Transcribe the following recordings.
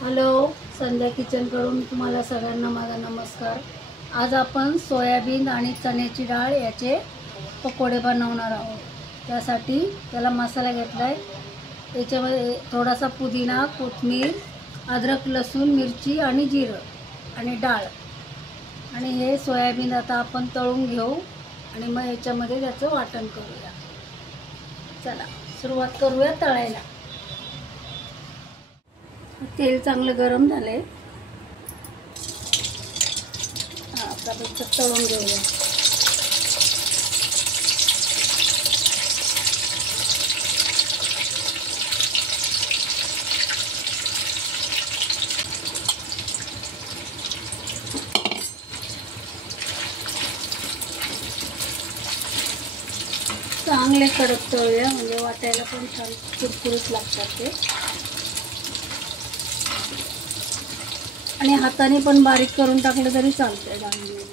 Hello, संध्या किचनकडून तुम्हाला सगळ्यांना माझा नमस्कार। आज आपण सोयाबीन आणि चण्याची डाळ याचे पकोडे बनवणार आहोत। त्यासाठी त्याला मसाला घेतलाय। याच्यामध्ये थोडासा पुदिना, कोथिंबीर, अद्रक, लसूण, मिरची आणि जिरं आणि डाळ आणि हे सोयाबीन आता आपण तळून घेऊ आणि मग याच्यामध्ये त्याचं वाटण करूया। चला सुरुवात करूया तळायला। तेल चांगलं गरम झाले, आता तळून घेऊया। चांगले कडक तळूया, म्हणजे वाटायला पण छान कुरकुरीत लागतात ते। आणि हाताने पण बारीक करून टाकलं तरी चालतंय डाळीने।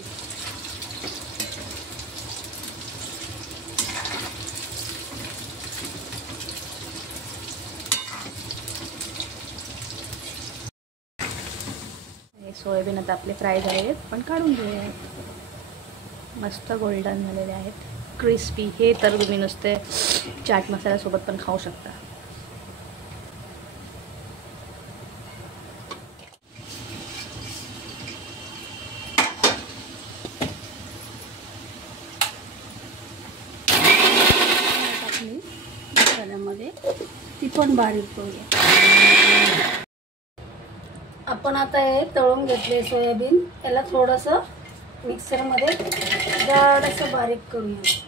सोयाबीन आता आपले फ्राय झाले आहेत, पण काढून घेऊया। मस्त गोल्डन झालेले आहेत, क्रिस्पी। हे तर तुम्ही नुसते चाट मसाल्यासोबत पण खाऊ शकता। टाकली मसाल्यामध्ये, ती पण बारीक करूया। आपण आता हे तळून घेतले सोयाबीन, याला थोडंसं मिक्सरमध्ये जाडसं बारीक करूया।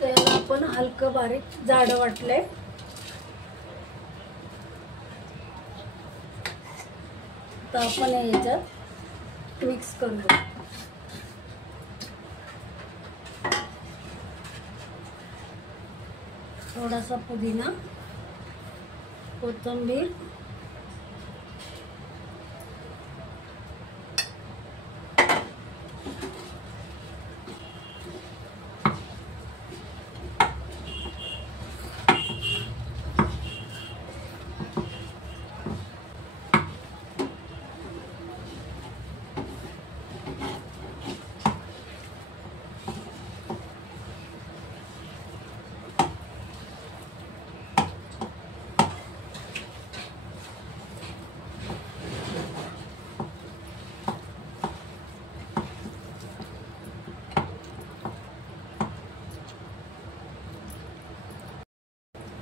त्याला आपण हलकं बारीक जाड वाटले, तर आपण याच्यात मिक्स करूया। थोडासा पुदिना, कोथिंबीर,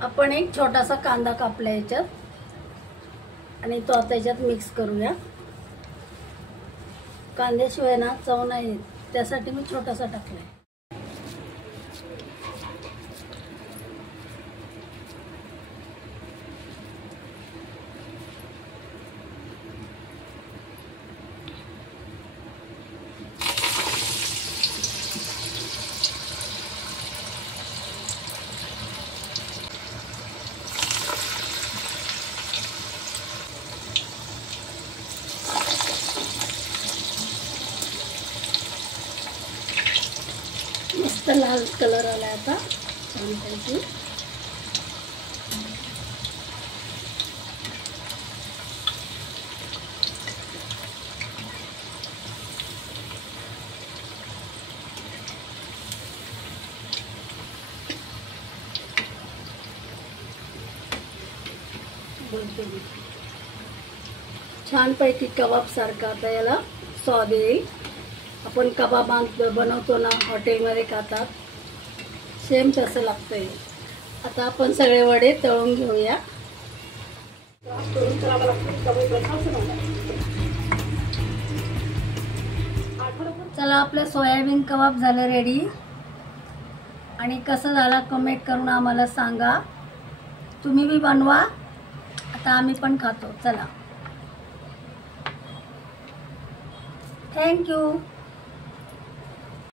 आपण एक छोटासा कांदा कापला याच्यात आणि तो आता याच्यात मिक्स करूया। कांद्याशिवाय ना चव नाही येत, त्यासाठी मी छोटासा टाकलाय। मस्त लाल कलर आला आता छानपैकी। छानपैकी कबाब सारखा आता याला स्वाद येईल। आपण कबाब बनवतो ना, हॉटेलमध्ये खातात, सेम तसं लागतंय। आता आपण सगळे वडे तळून घेऊया। चला, आपले सोयाबीन कबाब झाले रेडी। आणि कसं झाला कमेंट करून आम्हाला सांगा। तुम्ही बी बनवा, आता आम्ही पण खातो। चला, थँक्यू।